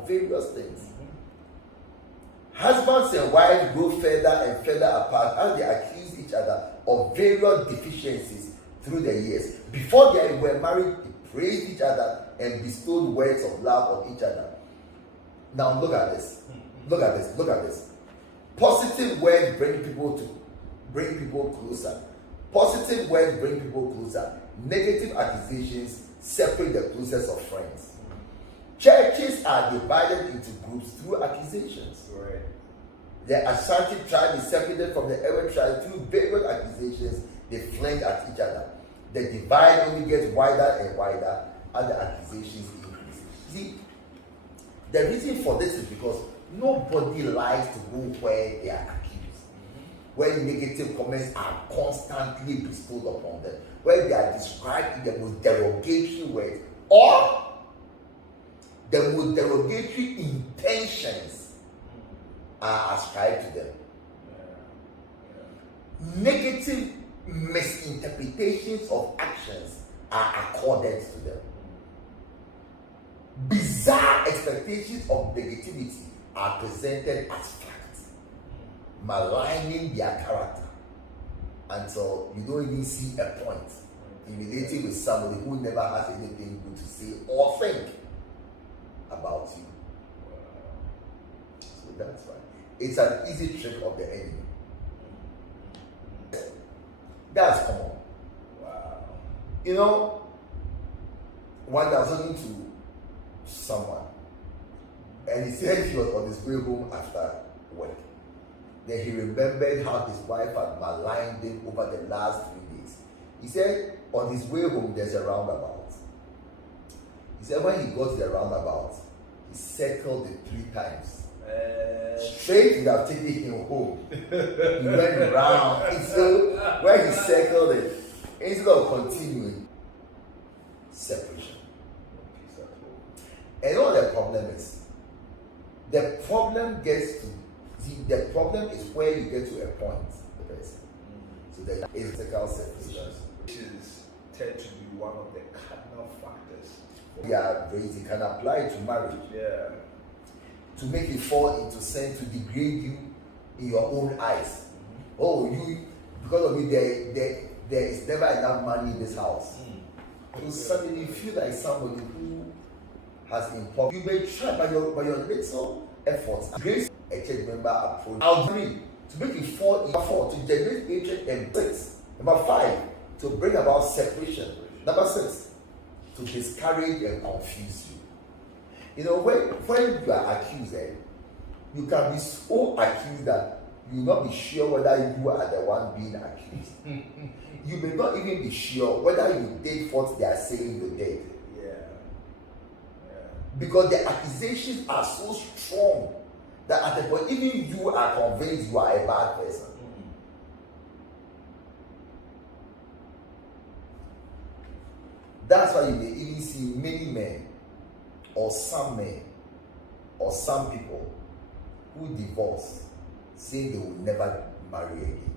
various things. Husbands and wives grow further and further apart as they accuse each other of various deficiencies through the years. Before they were married, they praised each other and bestowed words of love on each other. Now look at this. Look at this. Look at this. Positive words bring people closer. Positive words bring people closer. Negative accusations separate the closest of friends. Churches are divided into groups through accusations. Right. The Ashanti tribe is separated from the Ewe tribe through various accusations they fling at each other. The divide only gets wider and wider as the accusations increase. See, the reason for this is because nobody likes to go where they are accused, where negative comments are constantly bestowed upon them, where they are described in the most derogatory ways, or the most derogatory intentions are ascribed to them. Negative misinterpretations of actions are accorded to them. Bizarre expectations of negativity are presented as facts, maligning their character until you don't even see a point in relating with somebody who never has anything good to say or think about you. So that's fine. It's an easy trick of the enemy. That's common. Wow. You know, one day I was talking to someone, and he said he was on his way home after work. Then he remembered how his wife had maligned him over the last 3 days. He said on his way home there's a roundabout. He said when he got to the roundabout, he circled it 3 times. Straight would have taken him home. He went round. And so when he circled it, instead of continuing, separation. And all the problem is, the problem gets to, see, the problem is where you get to a point, the person. So there is physical separation. Which is tend to be one of the cardinal factors. Yeah, it can apply to marriage. Yeah. To make you fall into sin, to degrade you in your own eyes. Oh, you, because of you, there is never enough money in this house. So suddenly you feel like somebody who has impoverished. You may try by your little efforts. Grace a church member approach. I'll agree to make you fall in. 4, to generate hatred and 6. Number 5, to bring about separation. Number 6, to discourage and confuse you. You know, when you are accused, you can be so accused that you will not be sure whether you are the one being accused. You may not even be sure whether you did what they are saying you did. Because the accusations are so strong that at the point, even you are convinced you are a bad person. That's why you may even see many men, or some men, or some people who divorce, say they will never marry again.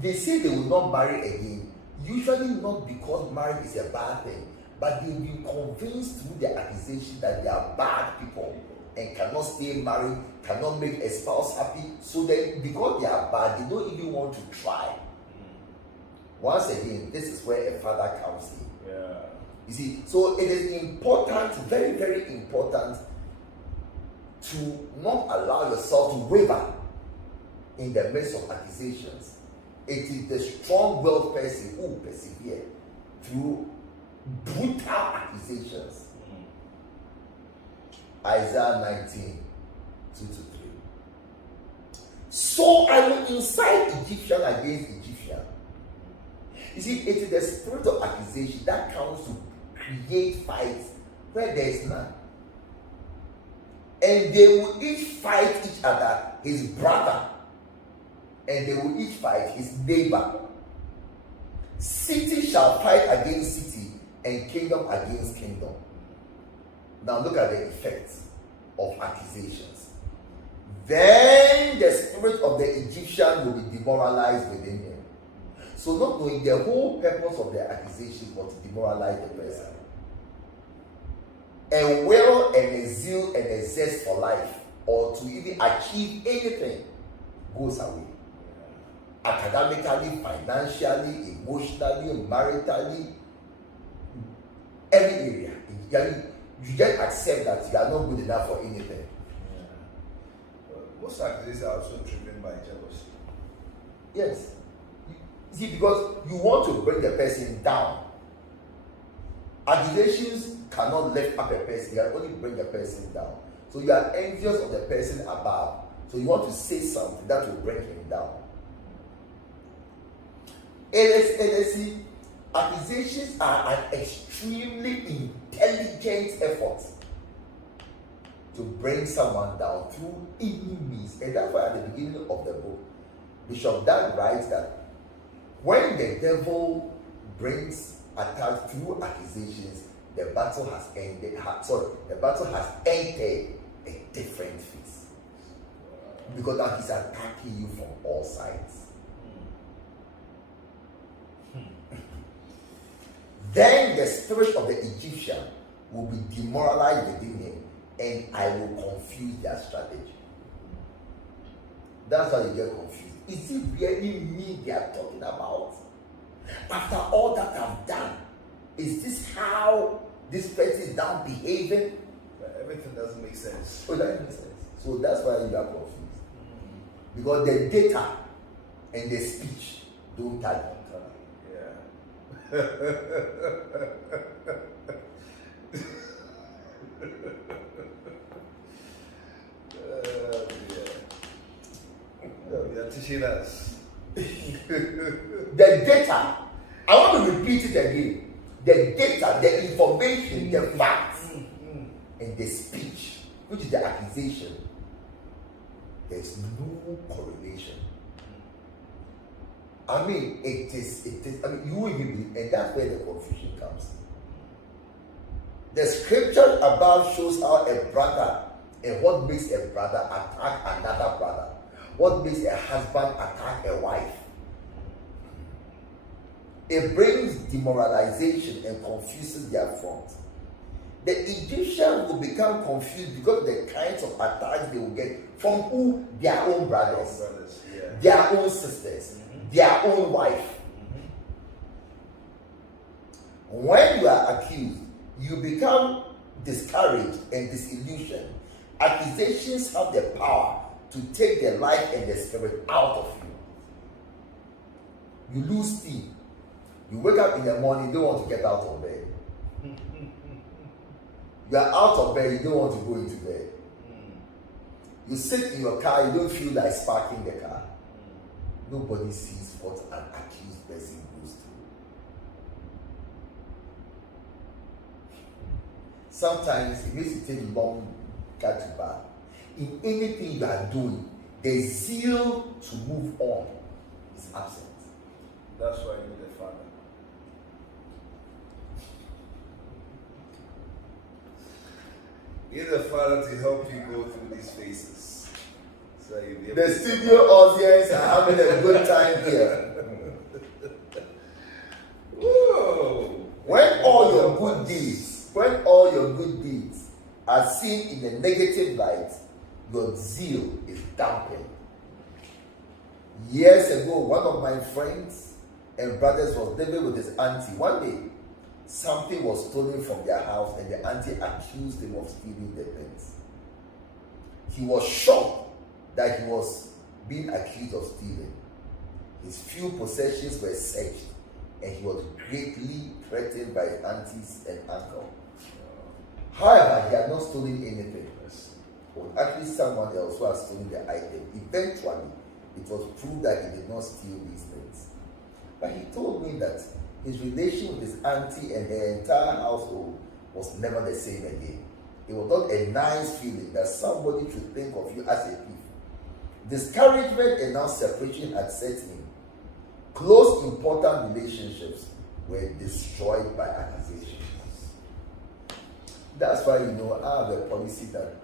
They say they will not marry again, usually not because marriage is a bad thing, but they've been convinced through the accusation that they are bad people and cannot stay married, cannot make a spouse happy. So then, because they are bad, they don't even want to try. Once again, this is where a father comes in. Yeah. You see, so it is important, very, very important, to not allow yourself to waver in the midst of accusations. It is the strong-willed person who persevere through brutal accusations. Isaiah 19, 2-3. So I will incite Egyptian against Egyptian. You see, it is the spirit of accusation that comes to create fights where there is none. And they will each fight each other, his brother, and they will each fight his neighbor. City shall fight against city, and kingdom against kingdom. Now look at the effects of accusations. Then the spirit of the Egyptian will be demoralized within him. So not knowing the whole purpose of the accusation was to demoralize the person. a will and a zeal and a zest for life, or to even achieve anything, goes away. Academically, financially, emotionally, maritally, every area. You just accept that you are not good enough for anything. Most activities are also driven by jealousy. Yes. See, because you want to bring the person down. Accusations cannot lift up a person, they can only bring a person down. So you are envious of the person above. So you want to say something that will bring him down. LSC, accusations are an extremely intelligent effort to bring someone down through any means. And that's why at the beginning of the book, Bishop Dag writes that when the devil brings attacks through accusations, the battle has ended. The battle has entered a different phase, because now he's attacking you from all sides. Then the spirit of the Egyptian will be demoralized within him, and I will confuse their strategy. That's why you get confused. Is it really me they are talking about? After all that I've done, is this how this person is now behaving? Everything doesn't make sense. So that makes sense. So that's why you are confused. Because the data and the speech don't tally. Yeah. You are teaching us. The data, I want to repeat it again. The data, the information, the facts, and the speech, which is the accusation, there's no correlation. I mean, it is, I mean, you will believe, and that's where the confusion comes. The scripture above shows how a brother, and what makes a brother attack another brother, what makes a husband attack a wife. It brings demoralization and confuses their front. The Egyptians will become confused because of the kinds of attacks they will get from who? Their own brothers, their own sisters, their own wife. When you are accused, you become discouraged and disillusioned. Accusations have the power to take the life and the spirit out of you. You lose steam. You wake up in the morning, you don't want to get out of bed. You are out of bed, you don't want to go into bed. You sit in your car, you don't feel like sparking the car. Nobody sees what an accused person goes through. Sometimes it makes it take long to get to bath. In anything you are doing, the zeal to move on is absent. That's why you need a father. You need a father to help you go through these phases. So the studio audience are having a good time here. Whoa. When all your good deeds are seen in a negative light, your zeal is dampened. Years ago, one of my friends and brothers was living with his auntie. One day, something was stolen from their house and the auntie accused him of stealing the things. He was shocked that he was being accused of stealing. His few possessions were searched and he was greatly threatened by his aunties and uncle. However, he had not stolen anything. It was actually someone else who had stolen the item. Eventually, it was proved that he did not steal these things. But he told me that his relation with his auntie and her entire household was never the same again. It was not a nice feeling that somebody should think of you as a thief. Discouragement and now separation had set in. Close, important relationships were destroyed by accusations. That's why, I have a policy that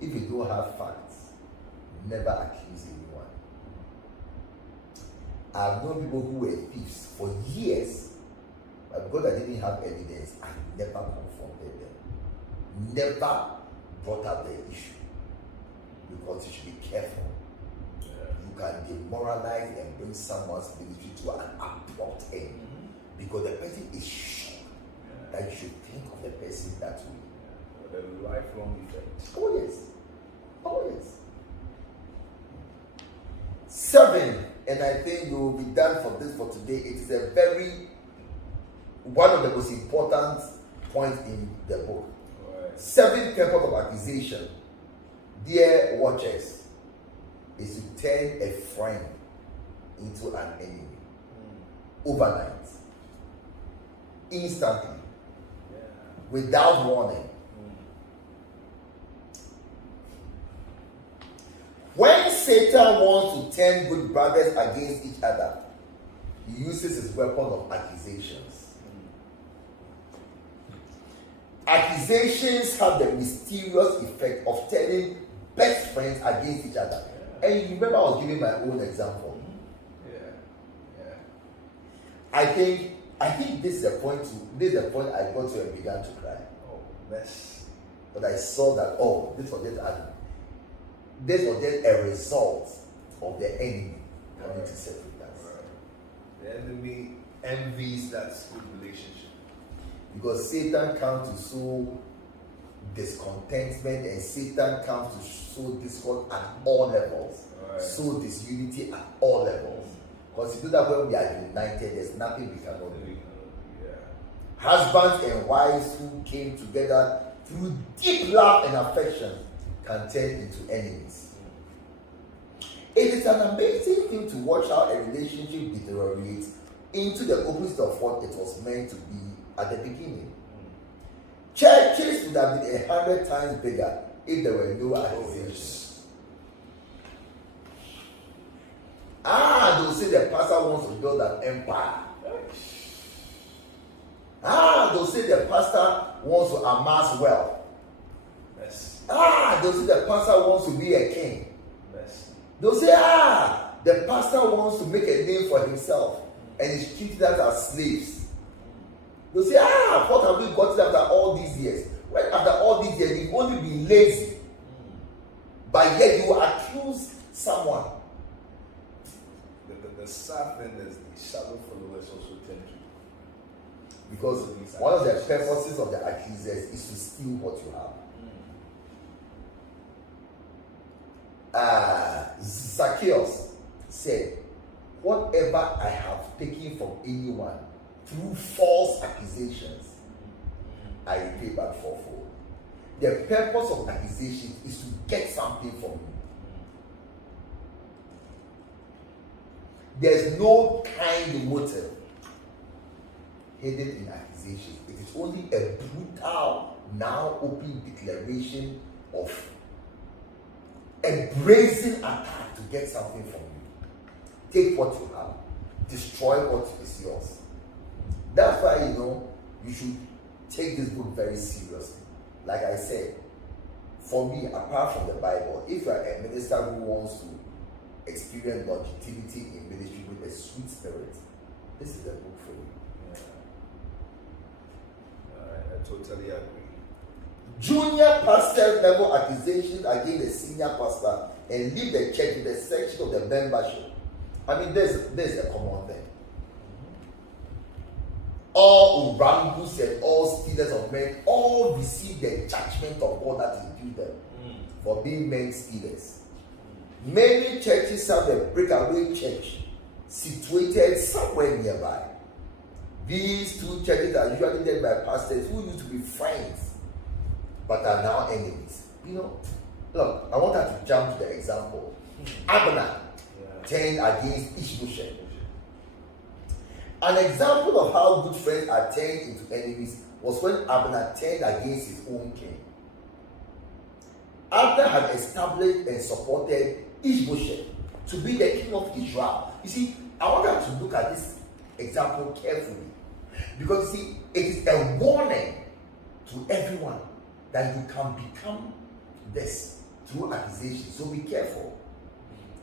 if you don't have facts, never accuse anyone. I've known people who were thieves for years, but because I didn't have evidence, I never confronted them. never brought up the issue, because you should be careful. You can demoralize and bring someone's ministry to an abrupt end, because the person is shocked that you should think of the person that way. The lifelong effect. Oh yes. Oh yes. 7, and I think we will be done for this for today. It is a very one of the most important points in the book. Right. 7 purpose of accusation, dear watchers, is to turn a friend into an enemy overnight, instantly, without warning. When Satan wants to turn good brothers against each other, he uses his weapon of accusations. Accusations have the mysterious effect of turning best friends against each other. And you remember I was giving my own example. I think this is the point I got to and began to cry. Oh, mess. But I saw that this was just a result of the enemy coming to separate us. The enemy envies that good relationship. Because Satan comes to sow discontentment, and Satan comes to sow discord at all levels, sow disunity at all levels. Because you know that when we are united, there's nothing we cannot do. Husbands and wives who came together through deep love and affection can turn into enemies. It is an amazing thing to watch how a relationship deteriorates into the opposite of what it was meant to be at the beginning. Churches would have been 100 times bigger if there were no accusations. They'll say the pastor wants to build an empire. They'll say the pastor wants to amass wealth. They'll say the pastor wants to be a king. They'll say, the pastor wants to make a name for himself and he's treated us as slaves. They'll say, what have we gotten after all these years? Well, after all these years, you've only been lazy. But yet you accuse someone. The sad thing is the shadow followers also tend to. Because one of the purposes of the accusers is to steal what you have. Zacchaeus said, whatever I have taken from anyone through false accusations, I repay back fourfold. The purpose of accusation is to get something from you. There's no kind motive hidden in accusation. It is only a brutal, now open declaration of a brazen attack to get something from you. Take what you have, destroy what is yours. That's why you should take this book very seriously. Like I said, for me, apart from the Bible, if you are a minister who wants to experience longevity in ministry with a sweet spirit, this is the book for you. I totally agree. Junior pastor level accusations against the senior pastor and leave the church with a section of the membership. I mean, there's a common thing. All Urangus and all stealers of men all receive the judgment of God that is due them for being men stealers. Many churches have a breakaway church situated somewhere nearby. These two churches are usually led by pastors who used to be friends but are now enemies. Look, I want us to jump to the example. Abner turned against Ishbosheth. An example of how good friends are turned into enemies was when Abner turned against his own king. Abner had established and supported Ishbosheth to be the king of Israel. You see, I want us to look at this example carefully, because you see, it is a warning to everyone that you can become this through accusation. So be careful.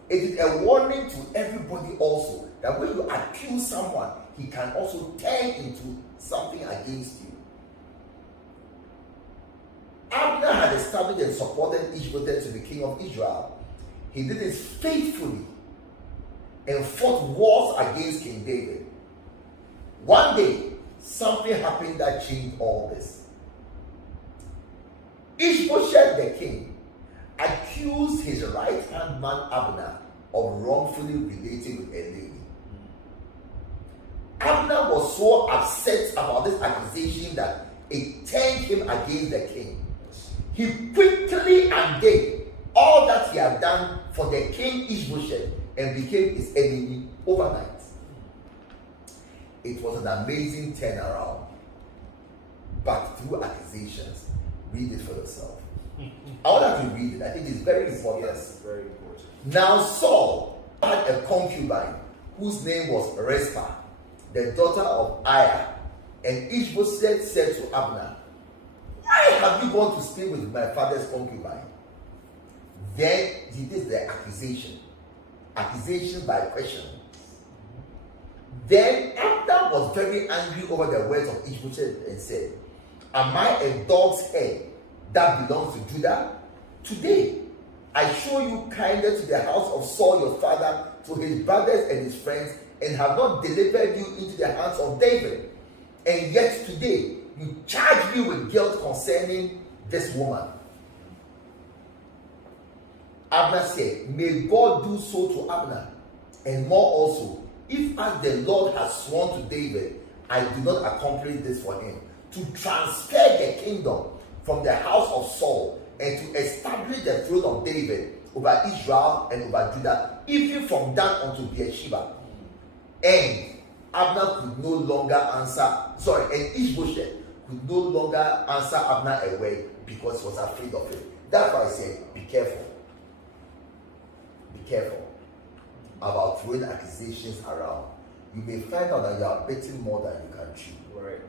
It is a warning to everybody also that when you accuse someone, he can also turn into something against you. Abner had established and supported Ishbosheth to be king of Israel. He did this faithfully and fought wars against King David. One day, something happened that changed all this. Ishbosheth the king accused his right-hand man Abner of wrongfully relating with a lady. Abner was so upset about this accusation that it turned him against the king. He quickly undid all that he had done for the king Ishbosheth and became his enemy overnight. It was an amazing turnaround, but through accusations. Read it for yourself. I want you to read it. I think it's very important. Yes, very important. Now Saul had a concubine whose name was Rizpah, the daughter of Aiah, and Ishbosheth said to Abner, "Why have you gone to stay with my father's concubine?" Then he did the accusation by question. Then Abner was very angry over the words of Ishbosheth and said, "Am I a dog's head that belongs to Judah? Today I show you kindness to the house of Saul your father, to his brothers and his friends, and have not delivered you into the hands of David. And yet today you charge me with guilt concerning this woman." Abner said, "May God do so to Abner, and more also, if as the Lord has sworn to David, I do not accomplish this for him, to transfer the kingdom from the house of Saul and to establish the throne of David over Israel and over Judah, even from Dan unto Beersheba." And Abner could no longer and Ishbosheth could no longer answer Abner a word because he was afraid of him. That's why I said, be careful. Be careful about throwing accusations around. You may find out that you are betting more than you can chew. Right.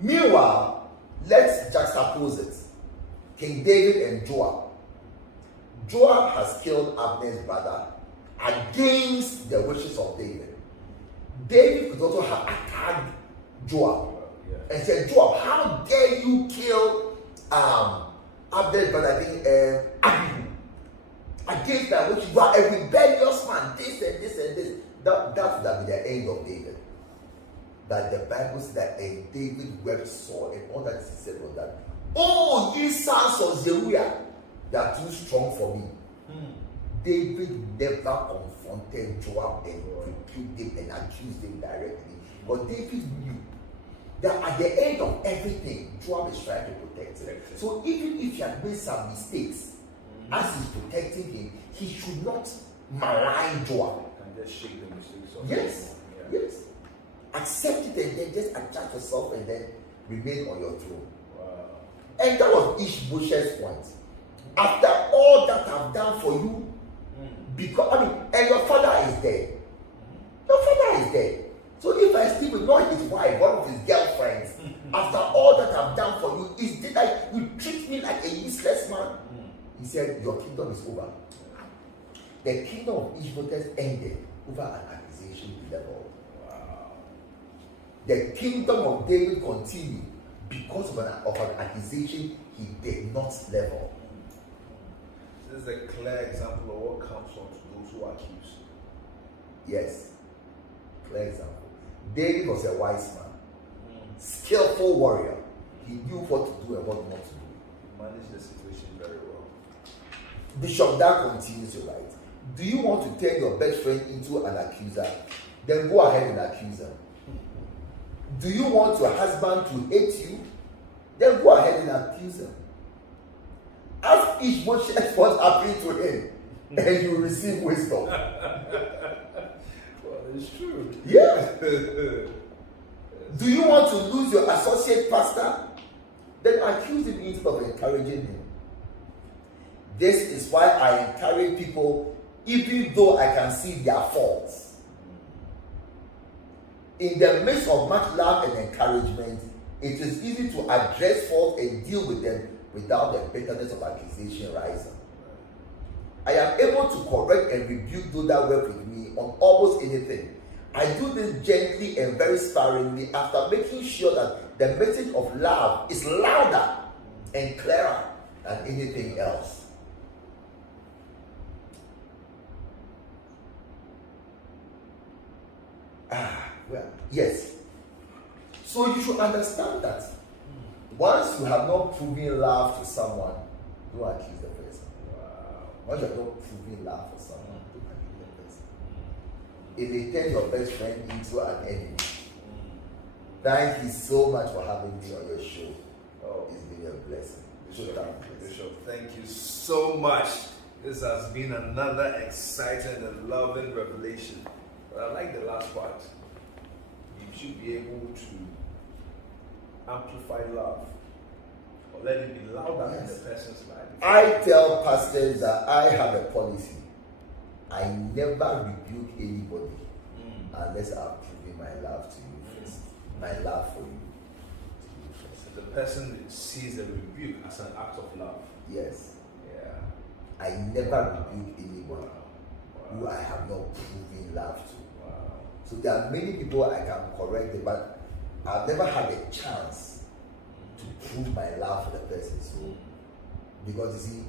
Meanwhile, let's juxtapose it. King David and Joab. Joab has killed Abner's brother against the wishes of David. David could also have attacked Joab and said, "Joab, how dare you kill Abner's brother Abihu? Against that which you are a rebellious man, this and this and this." That would have been the end of David. That the Bible says that David wept sore, and all that he said was that, "Oh, ye sons of Zeruiah, they are too strong for me." David never confronted Joab and rebuked him and accused him directly. But David knew that at the end of everything, Joab is trying to protect him. So even if he had made some mistakes, as he's protecting him, he should not malign Joab. And just shake the mistakes off. Yes. Accept it and then just adjust yourself and then remain on your throne. Wow. And that was Ishbosheth's point. After all that I've done for you, and your father is dead. Your father is dead. So if I sleep with not his wife, one of his girlfriends, after all that I've done for you, is it like you treat me like a useless man? He said, your kingdom is over. The kingdom of Ishbosheth ended over an accusation level. Wow. The kingdom of David continued because of an accusation he did not level. This is a clear example of what comes from those who accuse. Yes, clear example. David was a wise man, skillful warrior. He knew what to do and what not to do. He managed the situation very well. Bishop Dag continues to write, do you want to turn your best friend into an accuser? Then go ahead and accuse him. Do you want your husband to hate you? Then go ahead and accuse him. Ask Ishbosheth what happened to him, and you will receive wisdom. Well, it's true. Yeah. Do you want to lose your associate pastor? Then accuse him instead of encouraging him. This is why I encourage people, even though I can see their faults. In the midst of much love and encouragement, it is easy to address faults and deal with them without the bitterness of accusation rising. I am able to correct and rebuke those that work with me on almost anything. I do this gently and very sparingly after making sure that the message of love is louder and clearer than anything else. Well, yes. So you should understand that once you have not proven love to someone, don't accuse the person. Once you have not proven love for someone, don't accuse the person. It may turn your best friend into an enemy. Thank you so much for having me on your show. Oh, it's been a blessing. Bishop, thank you so much. This has been another exciting and loving revelation. But I like the last part. You should be able to amplify love or let it be louder in the person's life. I tell pastors that I have a policy. I never rebuke anybody unless I've proven my love to you first. My love for you. The person sees the rebuke as an act of love. Yes. Yeah. I never rebuke anybody who I have not proven love to. Wow. So there are many people I can correct them, but I've never had a chance to prove my love for the person. So, because you see,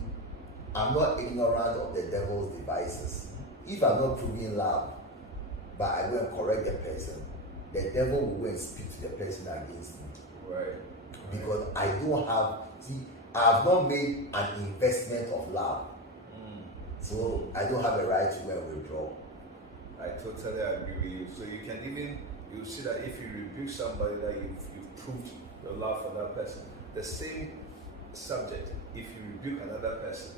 I'm not ignorant of the devil's devices. If I'm not proving love, but I go and correct the person, the devil will go and speak to the person against me. Right. Because I don't have, I have not made an investment of love. So I don't have a right to go and withdraw. I totally agree with you. So you can even, you see that if you rebuke somebody that you've proved your love for that person. The same subject, if you rebuke another person,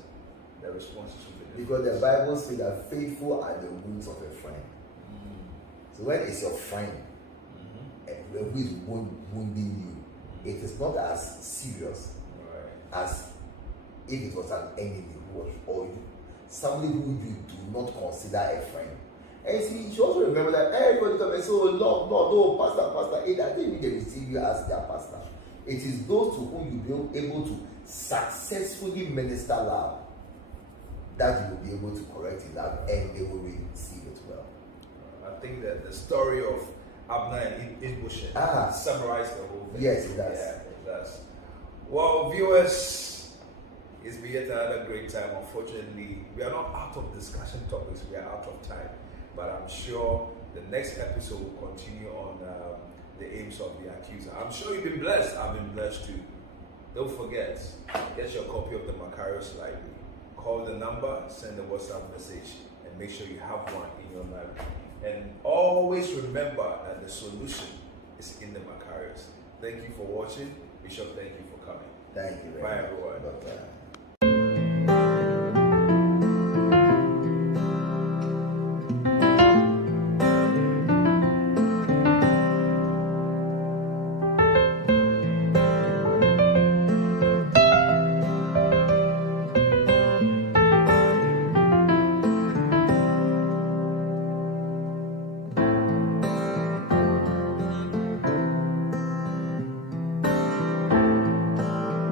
the response is different. Because the Bible says that faithful are the wounds of a friend. So when it's your friend who is wounding you, it is not as serious as if it was an enemy who was, or somebody who you do not consider a friend. And you see, you should also remember that everybody comes and says, oh, no, pastor, I didn't mean they receive you as their pastor. It is those to whom you will be able to successfully minister love that you will be able to correct in love, and they will receive it well. I think that the story of Abner and Ishbosheth summarized the whole thing. Yes, it does. Yeah, it does. Well, viewers, it's been yet another great time. Unfortunately, we are not out of discussion topics, we are out of time. But I'm sure the next episode will continue on the aims of the accuser. I'm sure you've been blessed. I've been blessed too. Don't forget, get your copy of the Makarios library. Call the number, send a WhatsApp message, and make sure you have one in your library. And always remember that the solution is in the Makarios. Thank you for watching. Bishop, thank you for coming. Thank you very Bye, much. everyone. Bye-bye.